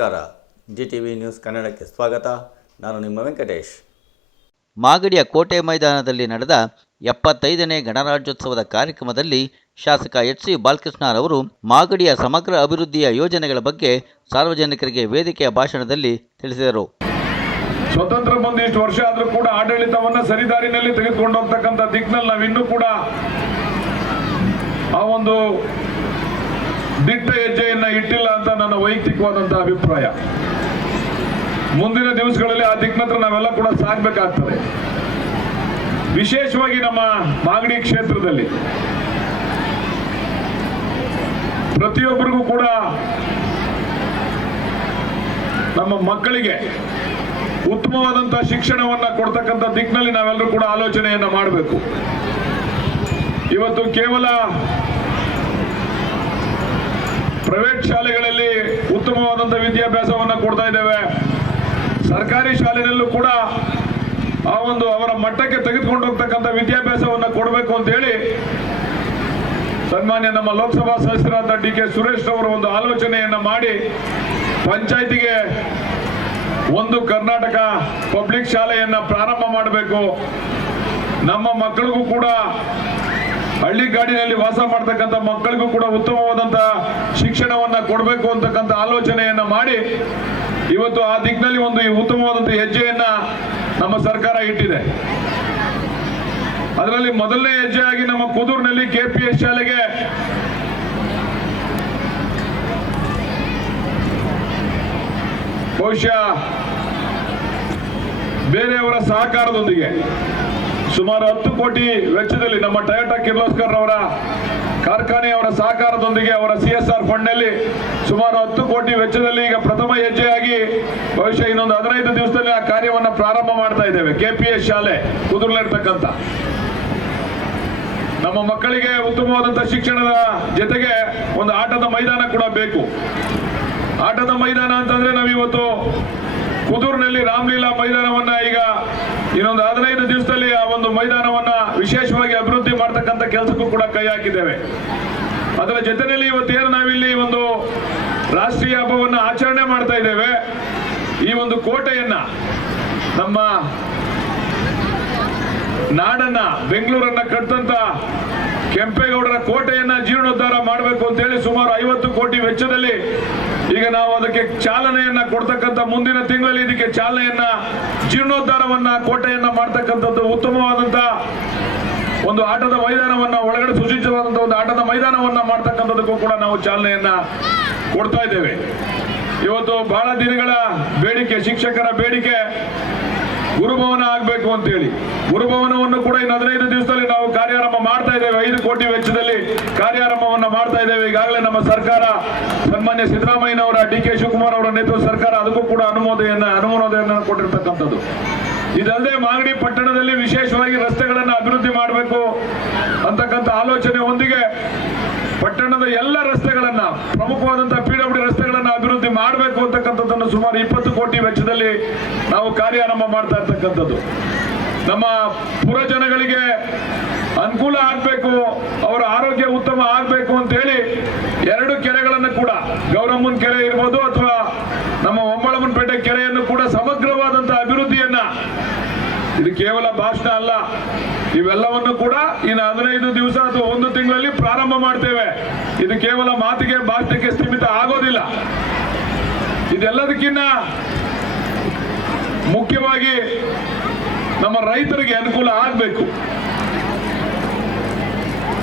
ನಮಸ್ಕಾರ. G T V news ಕನ್ನಡಕ್ಕೆ ಸ್ವಾಗತ. ನಾನು ನಿಮ್ಮ ವೆಂಕಟೇಶ್. ಮಾಗಡಿಯ ಕೋಟೆ ಮೈದಾನದಲ್ಲಿ ನಡೆದ ಎಪ್ಪತ್ತೈದನೇ ಗಣರಾಜ್ಯೋತ್ಸವದ ಕಾರ್ಯಕ್ರಮದಲ್ಲಿ ಶಾಸಕ ಎಚ್ ಸಿ ಬಾಲಕೃಷ್ಣರವರು ಮಾಗಡಿಯ ಸಮಗ್ರ ಅಭಿವೃದ್ಧಿಯ ಯೋಜನೆಗಳ ಬಗ್ಗೆ ಸಾರ್ವಜನಿಕರಿಗೆ ವೇದಿಕೆಯ ಭಾಷಣದಲ್ಲಿ ತಿಳಿಸಿದರು. ಸ್ವತಂತ್ರ ಬಂದು ಇಷ್ಟು ವರ್ಷ ಆದರೂ ಕೂಡ ಆಡಳಿತವನ್ನ ಸರಿದಾರಿನಲ್ಲಿ ತೆಗೆದುಕೊಂಡು ಹೋಗ್ತಕ್ಕಂಥ ದಿಕ್ಕಿನಲ್ಲಿ ನಾವಿನ್ನೂ ಕೂಡ ಆ ಒಂದು ದಿಟ್ಟ ಹೆಜ್ಜೆಯನ್ನ ಇಟ್ಟಿಲ್ಲ ಅಂತ ನನ್ನ ವೈಯಕ್ತಿಕವಾದಂತಹ ಅಭಿಪ್ರಾಯ. ಮುಂದಿನ ದಿವಸಗಳಲ್ಲಿ ಆ ದಿಕ್ಕಿನತ್ರ ನಾವೆಲ್ಲ ಕೂಡ ಸಾಗಬೇಕಾಗ್ತದೆ. ವಿಶೇಷವಾಗಿ ನಮ್ಮ ಮಾಗಡಿ ಕ್ಷೇತ್ರದಲ್ಲಿ. ಪ್ರತಿಯೊಬ್ಬರಿಗೂ ಕೂಡ ನಮ್ಮ ಮಕ್ಕಳಿಗೆ ಉತ್ತಮವಾದಂತಹ ಶಿಕ್ಷಣವನ್ನ ಕೊಡ್ತಕ್ಕಂಥ ದಿಕ್ಕಿನಲ್ಲಿ ನಾವೆಲ್ಲರೂ ಕೂಡ ಆಲೋಚನೆಯನ್ನ ಮಾಡಬೇಕು. ಇವತ್ತು ಕೇವಲ ಶಾಲೆಗಳಲ್ಲಿ ಉತ್ತಮವಾದಂತಹ ವಿದ್ಯಾಭ್ಯಾಸವನ್ನು ಕೊಡ್ತಾ ಇದ್ದೇವೆ. ಸರ್ಕಾರಿ ಶಾಲೆಯಲ್ಲೂ ಕೂಡ ಆ ಒಂದು ಅವರ ಮಟ್ಟಕ್ಕೆ ತೆಗೆದುಕೊಂಡು ಹೋಗ್ತಕ್ಕಂಥ ವಿದ್ಯಾಭ್ಯಾಸವನ್ನ ಕೊಡಬೇಕು ಅಂತ ಹೇಳಿ ಸನ್ಮಾನ್ಯ ನಮ್ಮ ಲೋಕಸಭಾ ಸದಸ್ಯರಾದ ಡಿ ಕೆ ಸುರೇಶ್ ಅವರು ಒಂದು ಆಲೋಚನೆಯನ್ನ ಮಾಡಿ ಪಂಚಾಯತಿಗೆ ಒಂದು ಕರ್ನಾಟಕ ಪಬ್ಲಿಕ್ ಶಾಲೆಯನ್ನ ಪ್ರಾರಂಭ ಮಾಡಬೇಕು. ನಮ್ಮ ಮಕ್ಕಳಿಗೂ ಕೂಡ ಹಳ್ಳಿ ಗಾಡಿನಲ್ಲಿ ವಾಸ ಮಾಡ್ತಕ್ಕಂಥ ಮಕ್ಕಳಿಗೂ ಕೂಡ ಉತ್ತಮವಾದಂತಹ ಶಿಕ್ಷಣವನ್ನ ಕೊಡಬೇಕು ಅಂತಕ್ಕಂಥ ಆಲೋಚನೆಯನ್ನ ಮಾಡಿ ಇವತ್ತು ಆ ದಿಕ್ಕಿನಲ್ಲಿ ಒಂದು ಉತ್ತಮವಾದಂತಹ ಉತ್ತಮವಾದಂತ ಹೆಜ್ಜೆಯನ್ನ ನಮ್ಮ ಸರ್ಕಾರ ಇಟ್ಟಿದೆ. ಅದರಲ್ಲಿ ಮೊದಲನೇ ಹೆಜ್ಜೆಯಾಗಿ ನಮ್ಮ ಕುದೂರಿನಲ್ಲಿ ಕೆಪಿಎಸ್ ಶಾಲೆಗೆ ಬಹುಶಃ ಬೇರೆಯವರ ಸಹಕಾರದೊಂದಿಗೆ ಸುಮಾರು ಹತ್ತು ಕೋಟಿ ವೆಚ್ಚದಲ್ಲಿ ನಮ್ಮ ಟಯೋಟಾ ಕಿರ್ಲೋಸ್ಕರ್ ಅವರ ಕಾರ್ಖಾನೆಯವರ ಸಹಕಾರದೊಂದಿಗೆ ಅವರ ಸಿ ಎಸ್ ಆರ್ ಫಂಡ್ನಲ್ಲಿ ಸುಮಾರು ಹತ್ತು ಕೋಟಿ ವೆಚ್ಚದಲ್ಲಿ ಈಗ ಪ್ರಥಮ ಹೆಜ್ಜೆಯಾಗಿ ಬಹುಶಃ ಇನ್ನೊಂದು ಹದಿನೈದು ದಿವಸದಲ್ಲಿ ಆ ಕಾರ್ಯವನ್ನು ಪ್ರಾರಂಭ ಮಾಡ್ತಾ ಇದ್ದೇವೆ. ಕೆಪಿಎಸ್ ಶಾಲೆ ಕುದುರ್ಲಿರ್ತಕ್ಕಂಥ ನಮ್ಮ ಮಕ್ಕಳಿಗೆ ಉತ್ತಮವಾದಂತಹ ಶಿಕ್ಷಣದ ಜೊತೆಗೆ ಒಂದು ಆಟದ ಮೈದಾನ ಕೂಡ ಬೇಕು. ಆಟದ ಮೈದಾನ ಅಂತಂದ್ರೆ ನಾವಿವತ್ತು ಕುದೂರಿನಲ್ಲಿ ರಾಮಲೀಲಾ ಮೈದಾನವನ್ನ ಈಗ ಇನ್ನೊಂದು ಹದಿನೈದು ದಿವಸದಲ್ಲಿ ಆ ಒಂದು ಮೈದಾನವನ್ನ ವಿಶೇಷವಾಗಿ ಅಭಿವೃದ್ಧಿ ಮಾಡ್ತಕ್ಕಂಥ ಕೆಲಸಕ್ಕೂ ಕೂಡ ಕೈ ಹಾಕಿದ್ದೇವೆ. ಅದರ ಜೊತೆಯಲ್ಲಿ ಇವತ್ತೇನು ನಾವಿಲ್ಲಿ ಒಂದು ರಾಷ್ಟ್ರೀಯ ಹಬ್ಬವನ್ನ ಆಚರಣೆ ಮಾಡ್ತಾ ಇದ್ದೇವೆ. ಈ ಒಂದು ಕೋಟೆಯನ್ನ, ನಮ್ಮ ನಾಡನ್ನ, ಬೆಂಗಳೂರನ್ನ ಕಟ್ಟಂತ ಕೆಂಪೇಗೌಡರ ಕೋಟೆಯನ್ನ ಜೀರ್ಣೋದ್ಧಾರ ಮಾಡಬೇಕು ಅಂತ ಹೇಳಿ ಸುಮಾರು ಐವತ್ತು ಕೋಟಿ ವೆಚ್ಚದಲ್ಲಿ ಈಗ ನಾವು ಅದಕ್ಕೆ ಚಾಲನೆಯನ್ನ ಕೊಡ್ತಕ್ಕಂಥ ಮುಂದಿನ ತಿಂಗಳಲ್ಲಿ ಇದಕ್ಕೆ ಚಾಲನೆಯನ್ನ, ಜೀರ್ಣೋದ್ಧಾರವನ್ನ, ಕೋಟೆಯನ್ನ ಮಾಡ್ತಕ್ಕಂಥದ್ದು ಉತ್ತಮವಾದಂತ ಒಂದು ಆಟದ ಮೈದಾನವನ್ನ, ಒಳಗಡೆ ಸುಸಜ್ಜಿತವಾದಂತ ಒಂದು ಆಟದ ಮೈದಾನವನ್ನ ಮಾಡ್ತಕ್ಕಂಥದಕ್ಕೂ ಕೂಡ ನಾವು ಚಾಲನೆಯನ್ನ ಕೊಡ್ತಾ ಇದ್ದೇವೆ. ಇವತ್ತು ಬಹಳ ದಿನಗಳ ಬೇಡಿಕೆ, ಶಿಕ್ಷಕರ ಬೇಡಿಕೆ. ಗುರುಭವನ ಆಗ್ಬೇಕು ಅಂತ ಹೇಳಿ ಗುರುಭವನವನ್ನು ಕೂಡ ಇನ್ನು ಹದಿನೈದು ದಿವಸದಲ್ಲಿ ನಾವು ಕಾರ್ಯಾರಂಭ ಮಾಡ್ತಾ ಇದ್ದೇವೆ. ಐದು ಕೋಟಿ ವೆಚ್ಚದಲ್ಲಿ ಕಾರ್ಯಾರಂಭವನ್ನು ಮಾಡ್ತಾ ಇದ್ದೇವೆ. ಈಗಾಗಲೇ ನಮ್ಮ ಸರ್ಕಾರ, ಸನ್ಮಾನ್ಯ ಸಿದ್ದರಾಮಯ್ಯನವರ, ಡಿ ಕೆ ಶಿವಕುಮಾರ್ ಅವರ ನೇತೃತ್ವ ಸರ್ಕಾರ, ಅದಕ್ಕೂ ಕೂಡ ಅನುಮೋದನೆಯನ್ನ ಅನುಮೋದನೆಯನ್ನ ಕೊಟ್ಟಿರ್ತಕ್ಕಂಥದ್ದು. ಇದಲ್ಲದೆ ಮಾಗಡಿ ಪಟ್ಟಣದಲ್ಲಿ ವಿಶೇಷವಾಗಿ ರಸ್ತೆಗಳನ್ನು ಅಭಿವೃದ್ಧಿ ಮಾಡಬೇಕು ಅಂತಕ್ಕಂಥ ಆಲೋಚನೆ ಒಂದಿಗೆ ಪಟ್ಟಣದ ಎಲ್ಲ ರಸ್ತೆಗಳನ್ನ ಪ್ರಮುಖವಾದಂತಹ ಪಿಡಬ್ಲ್ಯೂ ರಸ್ತೆಗಳನ್ನ ಅಭಿವೃದ್ಧಿ ಮಾಡಬೇಕು ಅಂತಕ್ಕಂಥದ್ದನ್ನು ಸುಮಾರು ಇಪ್ಪತ್ತು ಕೋಟಿ ವೆಚ್ಚದಲ್ಲಿ ನಾವು ಕಾರ್ಯಾರಂಭ ಮಾಡ್ತಾ ಇರ್ತಕ್ಕಂಥದ್ದು. ನಮ್ಮ ಪುರಜನಗಳಿಗೆ ಅನುಕೂಲ ಆಗ್ಬೇಕು, ಅವರ ಆರೋಗ್ಯ ಉತ್ತಮ ಆಗ್ಬೇಕು ಅಂತ ಹೇಳಿ ಎರಡು ಕೆರೆಗಳನ್ನು ಕೂಡ, ಗೌರಮ್ಮನ್ ಕೆರೆ ಇರ್ಬೋದು ಅಥವಾ ನಮ್ಮ ಒಂಬಳಮನಪೇಟೆ ಕೆರೆಯನ್ನು ಕೂಡ ಸಮಗ್ರವಾದಂತಹ ಅಭಿವೃದ್ಧಿಯನ್ನ, ಇದು ಕೇವಲ ಭಾಷಣ ಅಲ್ಲ ಇವೆಲ್ಲವನ್ನು ಕೂಡ ಇನ್ನು ಹದಿನೈದು ದಿವಸ ಅಥವಾ ಒಂದು ತಿಂಗಳಲ್ಲಿ ಪ್ರಾರಂಭ ಮಾಡ್ತೇವೆ. ಇದು ಕೇವಲ ಮಾತಿಗೆ, ಭಾಷಣಕ್ಕೆ ಸೀಮಿತ ಆಗೋದಿಲ್ಲ. ಇದೆಲ್ಲದಕ್ಕಿಂತ ಮುಖ್ಯವಾಗಿ ನಮ್ಮ ರೈತರಿಗೆ ಅನುಕೂಲ ಆಗಬೇಕು.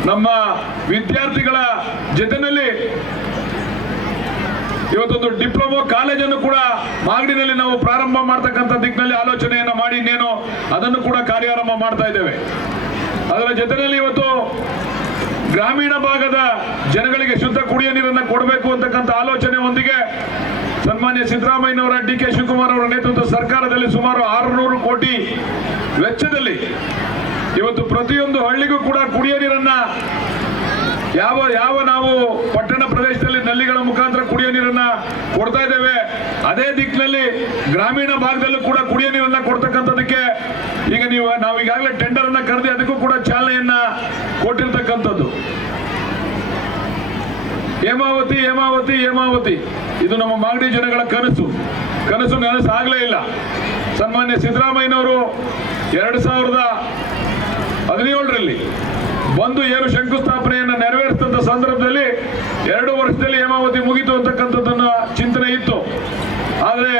ನಮ್ಮ ವಿದ್ಯಾರ್ಥಿಗಳ ಜೊತೆನಲ್ಲಿ ಇವತ್ತೊಂದು ಡಿಪ್ಲೊಮಾ ಕಾಲೇಜನ್ನು ಕೂಡ ಮಾಗಡಿನಲ್ಲಿ ನಾವು ಪ್ರಾರಂಭ ಮಾಡ್ತಕ್ಕಂಥ ದಿಕ್ಕಿನಲ್ಲಿ ಆಲೋಚನೆಯನ್ನು ಮಾಡಿ ಇನ್ನೇನು ಅದನ್ನು ಕೂಡ ಕಾರ್ಯಾರಂಭ ಮಾಡ್ತಾ ಇದ್ದೇವೆ. ಅದರ ಜೊತೆಯಲ್ಲಿ ಇವತ್ತು ಗ್ರಾಮೀಣ ಭಾಗದ ಜನಗಳಿಗೆ ಶುದ್ಧ ಕುಡಿಯ ನೀರನ್ನು ಕೊಡಬೇಕು ಅಂತಕ್ಕಂಥ ಆಲೋಚನೆಯೊಂದಿಗೆ ಸನ್ಮಾನ್ಯ ಸಿದ್ದರಾಮಯ್ಯನವರ ಡಿ ಕೆ ಶಿವಕುಮಾರ್ ಅವರ ನೇತೃತ್ವದ ಸರ್ಕಾರದಲ್ಲಿ ಸುಮಾರು ಆರುನೂರು ಕೋಟಿ ವೆಚ್ಚದಲ್ಲಿ ಇವತ್ತು ಪ್ರತಿಯೊಂದು ಹಳ್ಳಿಗೂ ಕೂಡ ಕುಡಿಯ ನೀರನ್ನ ಯಾವ ಯಾವ ನಾವು ಪಟ್ಟಣ ಪ್ರದೇಶದಲ್ಲಿ ನಲ್ಲಿಗಳ ಮುಖಾಂತರ ಕುಡಿಯೋ ನೀರನ್ನ ಕೊಡ್ತಾ ಇದ್ದೇವೆ, ಅದೇ ದಿಕ್ಕಿನಲ್ಲಿ ಗ್ರಾಮೀಣ ಭಾಗದಲ್ಲೂ ಕೂಡ ಕುಡಿಯೋ ನೀರನ್ನ ಕೊಡ್ತಕ್ಕಂಥದಕ್ಕೆ ಈಗ ನೀವು, ನಾವು ಈಗಾಗಲೇ ಟೆಂಡರ್ ಅನ್ನ ಕರೆದಿ, ಅದಕ್ಕೂ ಕೂಡ ಚಾಲನೆಯನ್ನ ಕೊಟ್ಟಿರ್ತಕ್ಕಂಥದ್ದು. ಹೇಮಾವತಿ ಹೇಮಾವತಿ ಹೇಮಾವತಿ. ಇದು ನಮ್ಮ ಮಾಗಡಿ ಜನಗಳ ಕನಸು. ಕನಸು ನನಸಾಗಲೇ ಇಲ್ಲ. ಸನ್ಮಾನ್ಯ ಸಿದ್ದರಾಮಯ್ಯನವರು ಎರಡು ಸಾವಿರದ ಹದಿನೇಳರಲ್ಲಿ ಬಂದು ಏನು ನೆರವೇರಿಸಿದಂಥ ಸಂದರ್ಭದಲ್ಲಿ ಎರಡು ವರ್ಷದಲ್ಲಿ ಹೇಮಾವತಿ ಮುಗಿತು ಅಂತಕ್ಕಂಥದ್ದನ್ನ ಚಿಂತನೆ ಇತ್ತು. ಆದರೆ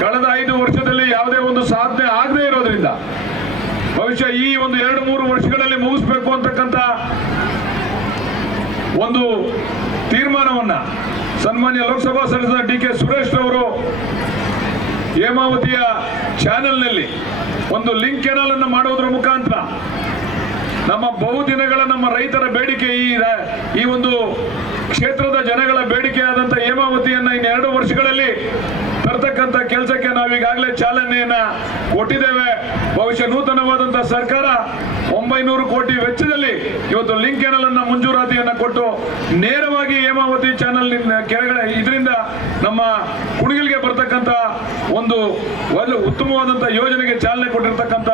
ಕಳೆದ ಐದು ವರ್ಷದಲ್ಲಿ ಯಾವುದೇ ಒಂದು ಸಾಧನೆ ಆಗದೇ ಇರೋದ್ರಿಂದ ಬಹುಶಃ ಈ ಒಂದು ಎರಡು ಮೂರು ವರ್ಷಗಳಲ್ಲಿ ಮುಗಿಸ್ಬೇಕು ಅಂತಕ್ಕಂಥ ಒಂದು ತೀರ್ಮಾನವನ್ನ ಸನ್ಮಾನ್ಯ ಲೋಕಸಭಾ ಸದಸ್ಯ ಡಿ ಕೆ ಸುರೇಶ್ ಅವರು ಹೇಮಾವತಿಯ ಚಾನೆಲ್ನಲ್ಲಿ ಒಂದು ಲಿಂಕ್ ಕೆನಲ್ ಅನ್ನು ಮಾಡುವುದರ ಮುಖಾಂತರ ನಮ್ಮ ಬಹುದಿನಗಳ ನಮ್ಮ ರೈತರ ಬೇಡಿಕೆ ಈ ಈ ಒಂದು ಕ್ಷೇತ್ರದ ಜನಗಳ ಬೇಡಿಕೆಯಾದಂಥ ಹೇಮಾವತಿಯನ್ನ ಇನ್ನೆರಡು ವರ್ಷಗಳಲ್ಲಿ ತರ್ತಕ್ಕಂಥ ಕೆಲಸಕ್ಕೆ ನಾವೀಗಾಗಲೇ ಚಾಲನೆಯನ್ನ ಕೊಟ್ಟಿದ್ದೇವೆ. ಬಹುಶಃ ನೂತನವಾದಂತ ಸರ್ಕಾರ ಒಂಬೈನೂರು ಕೋಟಿ ವೆಚ್ಚದಲ್ಲಿ ಇವತ್ತು ಲಿಂಕ್ ಕೆನಲ್ ಅನ್ನ ಮಂಜೂರಾತಿಯನ್ನ ಕೊಟ್ಟು ನೇರವಾಗಿ ಹೇಮಾವತಿ ಚಾನಲ್ ಕೆರೆಗಳ ಇದರಿಂದ ನಮ್ಮ ಕುಣಿಗಲ್ಗೆ ಬರ್ತಕ್ಕಂತ ಒಂದು ಒಳ್ಳೆ ಯೋಜನೆಗೆ ಚಾಲನೆ ಕೊಟ್ಟಿರ್ತಕ್ಕಂತ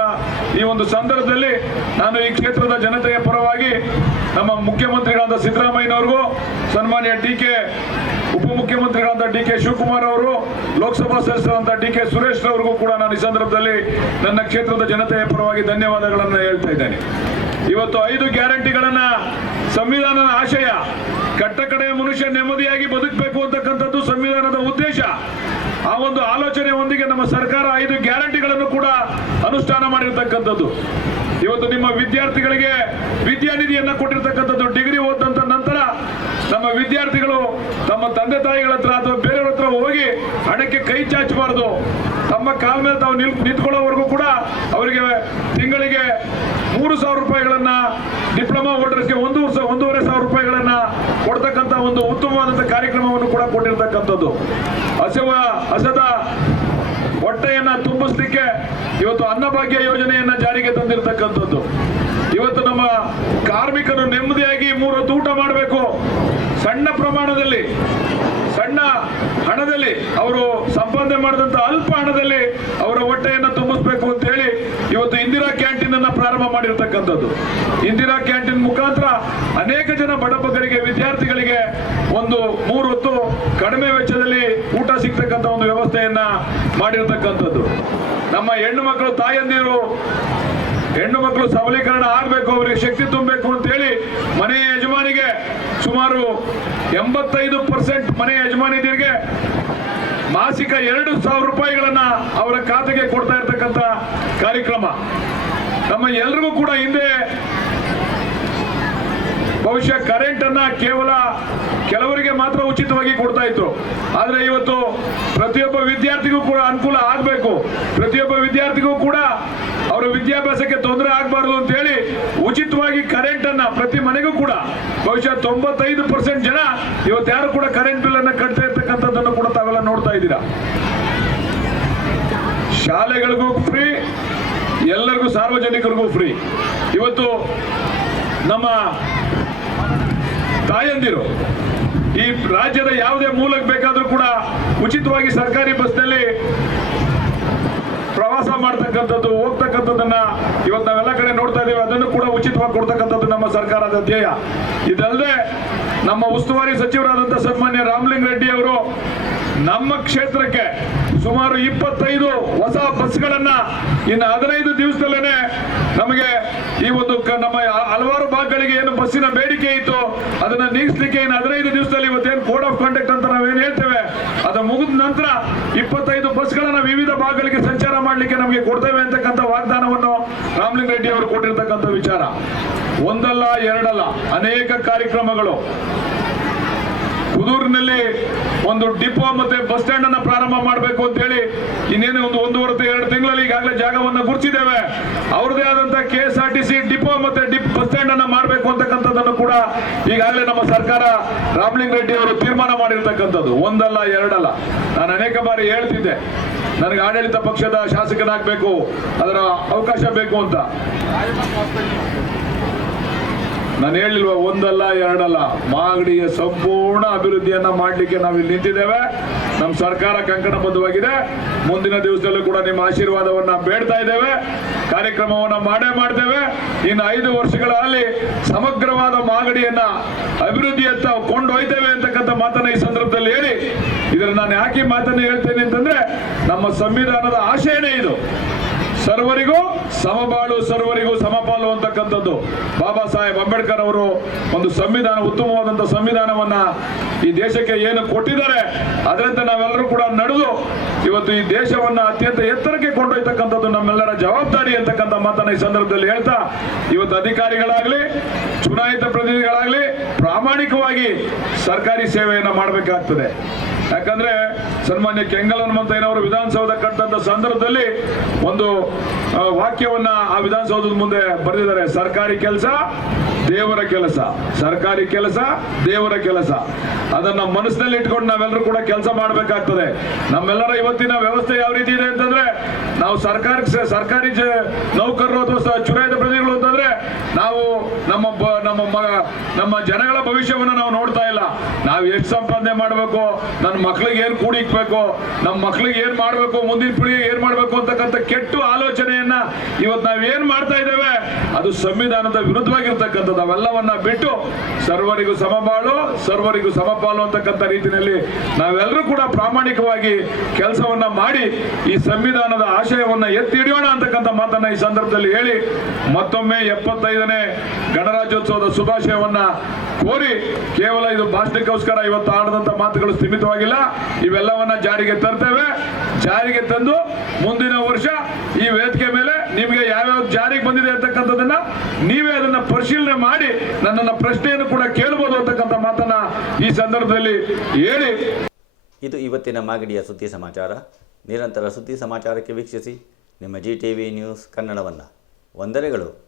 ಈ ಒಂದು ಸಂದರ್ಭದಲ್ಲಿ ನಾನು ಈ ಕ್ಷೇತ್ರದ ಜನತೆಯ ಪರವಾಗಿ ನಮ್ಮ ಮುಖ್ಯಮಂತ್ರಿಗಳಾದ ಸಿದ್ದರಾಮಯ್ಯನವ್ರಿಗೂ ಸನ್ಮಾನ್ಯ ಡಿ ಕೆ ಉಪಮುಖ್ಯಮಂತ್ರಿಗಳಾದ ಡಿ ಕೆ ಶಿವಕುಮಾರ್ ಅವರು, ಲೋಕಸಭಾ ಸದಸ್ಯರಾದ ಡಿ ಕೆ ಸುರೇಶ್ ಅವರಿಗೂ ಕೂಡ ನಾನು ಈ ಸಂದರ್ಭದಲ್ಲಿ ನನ್ನ ಕ್ಷೇತ್ರದ ಜನತೆಯ ಪರವಾಗಿ ಧನ್ಯವಾದಗಳನ್ನು ಹೇಳ್ತಾ ಇದ್ದೇನೆ. ಇವತ್ತು ಐದು ಗ್ಯಾರಂಟಿಗಳನ್ನ ಸಂವಿಧಾನದ ಆಶಯ ಕಟ್ಟಕಡೆಯ ಮನುಷ್ಯ ನೆಮ್ಮದಿಯಾಗಿ ಬದುಕಬೇಕು ಅಂತಕ್ಕಂಥದ್ದು ಸಂವಿಧಾನದ ಉದ್ದೇಶ. ಆ ಒಂದು ಆಲೋಚನೆ ಒಂದಿಗೆ ನಮ್ಮ ಸರ್ಕಾರ ಐದು ಗ್ಯಾರಂಟಿಗಳನ್ನು ಕೂಡ ಅನುಷ್ಠಾನ ಮಾಡಿರ್ತಕ್ಕಂಥದ್ದು. ಇವತ್ತು ನಿಮ್ಮ ವಿದ್ಯಾರ್ಥಿಗಳಿಗೆ ವಿದ್ಯಾನಿಧಿಯನ್ನು ಕೊಟ್ಟಿರ್ತಕ್ಕಂಥದ್ದು ಡಿಗ್ರಿ ನಮ್ಮ ವಿದ್ಯಾರ್ಥಿಗಳು ತಮ್ಮ ತಂದೆ ತಾಯಿಗಳ ಹತ್ರ ಅಥವಾ ಬೇರೆಯವ್ರ ಹತ್ರ ಹೋಗಿ ಹಣಕ್ಕೆ ಕೈ ಚಾಚಬಾರದು. ತಮ್ಮ ಕಾಲ ಮೇಲೆ ತಾವು ನಿಲ್, ನಿಂತ್ಕೊಳ್ಳೋವರೆಗೂ ಕೂಡ ಅವರಿಗೆ ತಿಂಗಳಿಗೆ ಮೂರು ಸಾವಿರ ರೂಪಾಯಿಗಳನ್ನ ಡಿಪ್ಲೊಮಾ ಹೋಲ್ಡರ್ಸ್ಗೆ ಒಂದು ವರ್ಷ, ಒಂದೂವರೆ ಸಾವಿರ ರೂಪಾಯಿಗಳನ್ನ ಕೊಡ್ತಕ್ಕಂಥ ಒಂದು ಉತ್ತಮವಾದಂಥ ಕಾರ್ಯಕ್ರಮವನ್ನು ಕೂಡ ಕೊಟ್ಟಿರ್ತಕ್ಕಂಥದ್ದು. ಹಸಿವ, ಹಸದ ಹೊಟ್ಟೆಯನ್ನ ತುಂಬಿಸ್ಲಿಕ್ಕೆ ಇವತ್ತು ಅನ್ನಭಾಗ್ಯ ಯೋಜನೆಯನ್ನ ಜಾರಿಗೆ ತಂದಿರತಕ್ಕಂಥದ್ದು. ಇವತ್ತು ನಮ್ಮ ಕಾರ್ಮಿಕರು ನೆಮ್ಮದಿಯಾಗಿ ಮೂರು ಹೊತ್ತು ಊಟ ಮಾಡಬೇಕು. ಸಣ್ಣ ಪ್ರಮಾಣದಲ್ಲಿ, ಸಣ್ಣ ಹಣದಲ್ಲಿ ಅವರು ಸಂಪಾದನೆ ಮಾಡಿದಂತ ಅಲ್ಪ ಹಣದಲ್ಲಿ ಅವರ ಹೊಟ್ಟೆಯನ್ನು ತುಂಬಿಸ್ಬೇಕು ಅಂತ ಹೇಳಿ ಇವತ್ತು ಇಂದಿರಾ ಕ್ಯಾಂಟೀನ್ ಅನ್ನ ಪ್ರಾರಂಭ ಮಾಡಿರ್ತಕ್ಕಂಥದ್ದು. ಇಂದಿರಾ ಕ್ಯಾಂಟೀನ್ ಮುಖಾಂತರ ಅನೇಕ ಜನ ಬಡಬಗ್ಗರಿಗೆ ವಿದ್ಯಾರ್ಥಿಗಳಿಗೆ ಒಂದು ಮೂರು ಹೊತ್ತು ಕಡಿಮೆ ವೆಚ್ಚದಲ್ಲಿ ಊಟ ಸಿಗ್ತಕ್ಕಂಥ ಒಂದು ವ್ಯವಸ್ಥೆಯನ್ನ ಮಾಡಿರ್ತಕ್ಕಂಥದ್ದು. ನಮ್ಮ ಹೆಣ್ಣು ಮಕ್ಕಳು ತಾಯಂದಿರು ಹೆಣ್ಣು ಮಕ್ಕಳು ಸಬಲೀಕರಣ ಆಗಬೇಕು, ಅವರಿಗೆ ಶಕ್ತಿ ತುಂಬಬೇಕು ಅಂತ ಹೇಳಿ ಮನೆಯ ಯಜಮಾನಿಗೆ ಸುಮಾರು ಎಂಬತ್ತೈದು ಪರ್ಸೆಂಟ್ ಮನೆ ಯಜಮಾನಿದಿರಿಗೆ ಮಾಸಿಕ ಎರಡು ಸಾವಿರ ರೂಪಾಯಿಗಳನ್ನ ಅವರ ಖಾತೆಗೆ ಕೊಡ್ತಾ ಇರ್ತಕ್ಕಂಥ ಕಾರ್ಯಕ್ರಮ. ನಮ್ಮ ಎಲ್ರಿಗೂ ಕೂಡ ಹಿಂದೆ ಬಹುಶಃ ಕರೆಂಟ್ ಅನ್ನ ಕೇವಲ ಕೆಲವರಿಗೆ ಮಾತ್ರ ಉಚಿತವಾಗಿ ಕೊಡ್ತಾ ಇತ್ತು ಆದ್ರೆ ಇವತ್ತು ಪ್ರತಿಯೊಬ್ಬ ವಿದ್ಯಾರ್ಥಿಗೂ ಕೂಡ ಅನುಕೂಲ ಆಗಬೇಕು. ಪ್ರತಿಯೊಬ್ಬ ವಿದ್ಯಾರ್ಥಿಗೂ ಕೂಡ ಅವರ ವಿದ್ಯಾಭ್ಯಾಸಕ್ಕೆ ತೊಂದರೆ ಆಗಬಾರದು ಅಂತ ಹೇಳಿ ಉಚಿತವಾಗಿ ಕರೆಂಟ್ ಅನ್ನ ಪ್ರತಿ ಮನೆಗೂ ಕೂಡ ಬಹುಶಃ ತೊಂಬತ್ತೈದು ಪರ್ಸೆಂಟ್ ಜನ ಇವತ್ತು ಯಾರು ಕೂಡ ಕರೆಂಟ್ ಬಿಲ್ ಅನ್ನ ಕಟ್ತಾ ಇರ್ತಕ್ಕಂಥದ್ದನ್ನು ಕೂಡ ತಾವೆಲ್ಲ ನೋಡ್ತಾ ಇದ್ದೀರಾ. ಶಾಲೆಗಳಿಗೂ ಫ್ರೀ, ಎಲ್ಲರಿಗೂ ಸಾರ್ವಜನಿಕರಿಗೂ ಫ್ರೀ. ಇವತ್ತು ನಮ್ಮ ತಾಯಂದಿರು, ಈ ರಾಜ್ಯದ ಯಾವುದೇ ಮೂಲಕ್ಕೆ ಬೇಕಾದರೂ ಕೂಡ ಉಚಿತವಾಗಿ ಸರ್ಕಾರಿ ಬಸ್ನಲ್ಲಿ ಪ್ರವಾಸ ಮಾಡ್ತಕ್ಕಂಥದ್ದು, ಹೋಗ್ತಕ್ಕಂಥದ್ದನ್ನ ಇವತ್ತು ನಾವೆಲ್ಲ ಕಡೆ ನೋಡ್ತಾ ಇದ್ದೀವಿ. ಅದನ್ನು ಕೂಡ ಉಚಿತವಾಗಿ ಕೊಡ್ತಕ್ಕಂಥದ್ದು ನಮ್ಮ ಸರ್ಕಾರದ ಧ್ಯೇಯ. ಇದಲ್ಲದೆ ನಮ್ಮ ಉಸ್ತುವಾರಿ ಸಚಿವರಾದಂಥ ಸನ್ಮಾನ್ಯ ರಾಮಲಿಂಗ ರೆಡ್ಡಿ ಅವರು ನಮ್ಮ ಕ್ಷೇತ್ರಕ್ಕೆ ಸುಮಾರು ಇಪ್ಪತ್ತೈದು ಹೊಸ ಬಸ್ಗಳನ್ನ ಇನ್ನು ಹದಿನೈದು ದಿವಸದಲ್ಲೇನೆ ನಮಗೆ ಈ ಒಂದು ನಮ್ಮ ಹಲವಾರು ಭಾಗಗಳಿಗೆ ಏನು ಬಸ್ಸಿನ ಬೇಡಿಕೆ ಇತ್ತು, ಅದನ್ನ ನೀಗಿಸ್ಲಿಕ್ಕೆ ಇನ್ನು ಹದಿನೈದು ದಿವಸದಲ್ಲಿ ಇವತ್ತೇನು ಕೋಡ್ ಆಫ್ ಕಾಂಟ್ಯಾಕ್ಟ್ ಅಂತ ನಾವೇನು ಹೇಳ್ತೇವೆ, ಅದು ಮುಗಿದ ನಂತರ ಇಪ್ಪತ್ತೈದು ಬಸ್ಗಳನ್ನ ವಿವಿಧ ಭಾಗಗಳಿಗೆ ಸಂಚಾರ ಮಾಡಲಿಕ್ಕೆ ನಮಗೆ ಕೊಡ್ತೇವೆ ಅಂತಕ್ಕಂಥ ವಾಗ್ದಾನವನ್ನು ರಾಮಲಿಂಗ ರೆಡ್ಡಿ ಅವರು ಕೊಟ್ಟಿರ್ತಕ್ಕಂಥ ವಿಚಾರ. ಒಂದಲ್ಲ, ಎರಡಲ್ಲ, ಅನೇಕ ಕಾರ್ಯಕ್ರಮಗಳು. ಕುದೂರಿನಲ್ಲಿ ಒಂದು ಡಿಪೋ ಮತ್ತೆ ಬಸ್ ಸ್ಟ್ಯಾಂಡ್ ಅನ್ನ ಪ್ರಾರಂಭ ಮಾಡಬೇಕು ಅಂತ ಹೇಳಿ ಇನ್ನೇನು ಒಂದು ಒಂದೂವರೆ ಎರಡು ತಿಂಗಳಲ್ಲಿ ಈಗಾಗಲೇ ಜಾಗವನ್ನು ಗುರುತಿದ್ದೇವೆ ಅವ್ರದೇ ಆದಂತಹ K S R T C depot ಮತ್ತೆ ಬಸ್ ಸ್ಟ್ಯಾಂಡ್ ಅನ್ನ ಮಾಡಬೇಕು ಅಂತಕ್ಕಂಥದ್ದನ್ನು ಕೂಡ ಈಗಾಗಲೇ ನಮ್ಮ ಸರ್ಕಾರ ರಾಮಲಿಂಗ ರೆಡ್ಡಿ ಅವರು ತೀರ್ಮಾನ ಮಾಡಿರ್ತಕ್ಕಂಥದ್ದು. ಒಂದಲ್ಲ, ಎರಡಲ್ಲ. ನಾನು ಅನೇಕ ಬಾರಿ ಹೇಳ್ತಿದ್ದೆ. ನನಗೆ ಆಡಳಿತ ಪಕ್ಷದ ಶಾಸಕನಾಗಬೇಕು, ಅದರ ಅವಕಾಶ ಬೇಕು ಅಂತ. ನಾನು ಹೇಳಿಲ್ವ, ಒಂದಲ್ಲ, ಎರಡಲ್ಲ. ಮಾಗಡಿಯ ಸಂಪೂರ್ಣ ಅಭಿವೃದ್ಧಿಯನ್ನ ಮಾಡಲಿಕ್ಕೆ ನಾವು ಇಲ್ಲಿ ನಿಂತಿದ್ದೇವೆ. ನಮ್ಮ ಸರ್ಕಾರ ಕಂಕಣಬದ್ಧವಾಗಿದೆ. ಮುಂದಿನ ದಿವಸದಲ್ಲೂ ಕೂಡ ನಿಮ್ಮ ಆಶೀರ್ವಾದವನ್ನ ಬೇಡ್ತಾ ಇದ್ದೇವೆ. ಕಾರ್ಯಕ್ರಮವನ್ನ ಮಾಡೇ ಮಾಡ್ತೇವೆ. ಇನ್ನು ಐದು ವರ್ಷಗಳಲ್ಲಿ ಸಮಗ್ರವಾದ ಮಾಗಡಿಯನ್ನ ಅಭಿವೃದ್ಧಿಯತ್ತ ಕೊಂಡೊಯ್ತೇವೆ ಅಂತಕ್ಕಂಥ ಮಾತನ್ನ ಈ ಸಂದರ್ಭದಲ್ಲಿ ಹೇಳಿ. ಇದರ ನಾನು ಯಾಕೆ ಮಾತನ್ನ ಹೇಳ್ತೇನೆ ಅಂತಂದ್ರೆ, ನಮ್ಮ ಸಂವಿಧಾನದ ಆಶಯನೇ ಇದು. ಸರ್ವರಿಗೂ, ಸಮಬಾಳು ಸರ್ವರಿಗೂ ಸಮಪಾಲು ಅಂತಕ್ಕಂಥದ್ದು. ಬಾಬಾ ಸಾಹೇಬ್ ಅಂಬೇಡ್ಕರ್ ಅವರು ಒಂದು ಸಂವಿಧಾನ ಉತ್ತಮವಾದಂಥ ಸಂವಿಧಾನವನ್ನ ಈ ದೇಶಕ್ಕೆ ಏನು ಕೊಟ್ಟಿದ್ದಾರೆ ಅದರಿಂದ ನಾವೆಲ್ಲರೂ ಕೂಡ ನಡೆದು ಇವತ್ತು ಈ ದೇಶವನ್ನ ಅತ್ಯಂತ ಎತ್ತರಕ್ಕೆ ಕೊಂಡೊಯ್ತಕ್ಕಂಥದ್ದು ನಮ್ಮೆಲ್ಲರ ಜವಾಬ್ದಾರಿ ಅಂತಕ್ಕಂಥ ಮಾತನ್ನ ಈ ಸಂದರ್ಭದಲ್ಲಿ ಹೇಳ್ತಾ, ಇವತ್ತು ಅಧಿಕಾರಿಗಳಾಗ್ಲಿ, ಚುನಾಯಿತ ಪ್ರತಿನಿಧಿಗಳಾಗ್ಲಿ ಪ್ರಾಮಾಣಿಕವಾಗಿ ಸರ್ಕಾರಿ ಸೇವೆಯನ್ನು ಮಾಡಬೇಕಾಗ್ತದೆ. ಯಾಕಂದ್ರೆ ಸನ್ಮಾನ್ಯ ಕೆಂಗಲ್ ಹನುಮಂತಯ್ಯನವರು ವಿಧಾನಸೌಧ ಕಟ್ಟಂತ ಸಂದರ್ಭದಲ್ಲಿ ಒಂದು ವಾಕ್ಯವನ್ನ ಆ ವಿಧಾನಸೌಧದ ಮುಂದೆ ಬರೆದಿದ್ದಾರೆ. ಸರ್ಕಾರಿ ಕೆಲಸ ದೇವರ ಕೆಲಸ, ಸರ್ಕಾರಿ ಕೆಲಸ, ದೇವರ ಕೆಲಸ. ಅದನ್ನ ಮನಸ್ಸಿನಲ್ಲಿ ಇಟ್ಕೊಂಡು ನಾವೆಲ್ಲರೂ ಕೂಡ ಕೆಲಸ ಮಾಡಬೇಕಾಗ್ತದೆ. ನಮ್ಮೆಲ್ಲರ ಇವತ್ತಿನ ವ್ಯವಸ್ಥೆ ಯಾವ ರೀತಿ ಇದೆ ಅಂತಂದ್ರೆ, ನಾವು ಸರ್ಕಾರ, ಸರ್ಕಾರಿ ನೌಕರರು ಅಥವಾ ಚುನಾಯಿತ ಪ್ರತಿನಿಧಿಗಳು ಅಂತಂದ್ರೆ, ನಾವು ನಮ್ಮ ನಮ್ಮ ನಮ್ಮ ಜನಗಳ ಭವಿಷ್ಯವನ್ನು ನಾವು ನೋಡ್ತಾ ಇಲ್ಲ. ನಾವು ಎಷ್ಟು ಸಂಪಾದನೆ ಮಾಡಬೇಕು ನನ್ನ ಮಕ್ಳಿಗೆ ಏನ್ ಕೂಡಿಕ್ಬೇಕು ನಮ್ಮ ಮಕ್ಳಿಗೆ ಏನ್ ಮಾಡ್ಬೇಕು, ಮುಂದಿನ ಪೀಳಿಗೆ ಏನ್ ಮಾಡ್ಬೇಕು ಅಂತಕ್ಕಂಥ ಕೆಟ್ಟು ಆಲೋಚನೆಯನ್ನ ಇವತ್ತು ನಾವೇನ್ ಮಾಡ್ತಾ ಇದ್ದೇವೆ, ಅದು ಸಂವಿಧಾನದ ವಿರುದ್ಧವಾಗಿರ್ತಕ್ಕಂಥದ್ದು. ಅವೆಲ್ಲವನ್ನ ಬಿಟ್ಟು ಸರ್ವರಿಗೂ ಸಮಬಾಳು, ಸರ್ವರಿಗೂ ಸಮಪಾಲು ಅಂತಕ್ಕಂಥ ರೀತಿಯಲ್ಲಿ ನಾವೆಲ್ಲರೂ ಕೂಡ ಪ್ರಾಮಾಣಿಕವಾಗಿ ಕೆಲಸವನ್ನ ಮಾಡಿ ಈ ಸಂವಿಧಾನದ ಆಶಯವನ್ನ ಎತ್ತಿ ಹಿಡಿಯೋಣ ಅಂತಕ್ಕಂಥ ಮಾತನ್ನ ಈ ಸಂದರ್ಭದಲ್ಲಿ ಹೇಳಿ ಮತ್ತೊಮ್ಮೆ ಎಪ್ಪತ್ತೈದನೇ ಗಣರಾಜ್ಯೋತ್ಸವದ ಶುಭಾಶಯವನ್ನ ಕೋರಿ ಕೇವಲ ಇದು ಭಾಷಣಕ್ಕೋಸ್ಕರ ಇವತ್ತು ಆಡದಂತ ಮಾತುಗಳು ಸೀಮಿತವಾಗಿಲ್ಲ. ಇವೆಲ್ಲವನ್ನ ಜಾರಿಗೆ ತರ್ತೇವೆ. ಜಾರಿಗೆ ತಂದು ಮುಂದಿನ ವರ್ಷ ಈ ವೇದಿಕೆ ಮೇಲೆ ನಿಮಗೆ ಯಾವ್ಯಾವ ಜಾರಿಗೆ ಬಂದಿದೆ ಅಂತಕ್ಕಂಥದ್ದನ್ನ ನೀವೇ ಅದನ್ನ ಪರಿಶೀಲನೆ ಮಾಡಿ ನನ್ನನ್ನ ಪ್ರಶ್ನೆಯನ್ನು ಕೂಡ ಕೇಳಬಹುದು ಅಂತಕ್ಕಂಥ ಮಾತನ್ನ ಈ ಸಂದರ್ಭದಲ್ಲಿ ಹೇಳಿ. ಇದು ಇವತ್ತಿನ ಮಾಗಡಿಯ ಸುದ್ದಿ ಸಮಾಚಾರ. ನಿರಂತರ ಸುದ್ದಿ ಸಮಾಚಾರಕ್ಕೆ ವೀಕ್ಷಿಸಿ ನಿಮ್ಮ ಜಿ ಟಿ ವಿ ನ್ಯೂಸ್ ಕನ್ನಡವನ್ನು. ವಂದನೆಗಳು.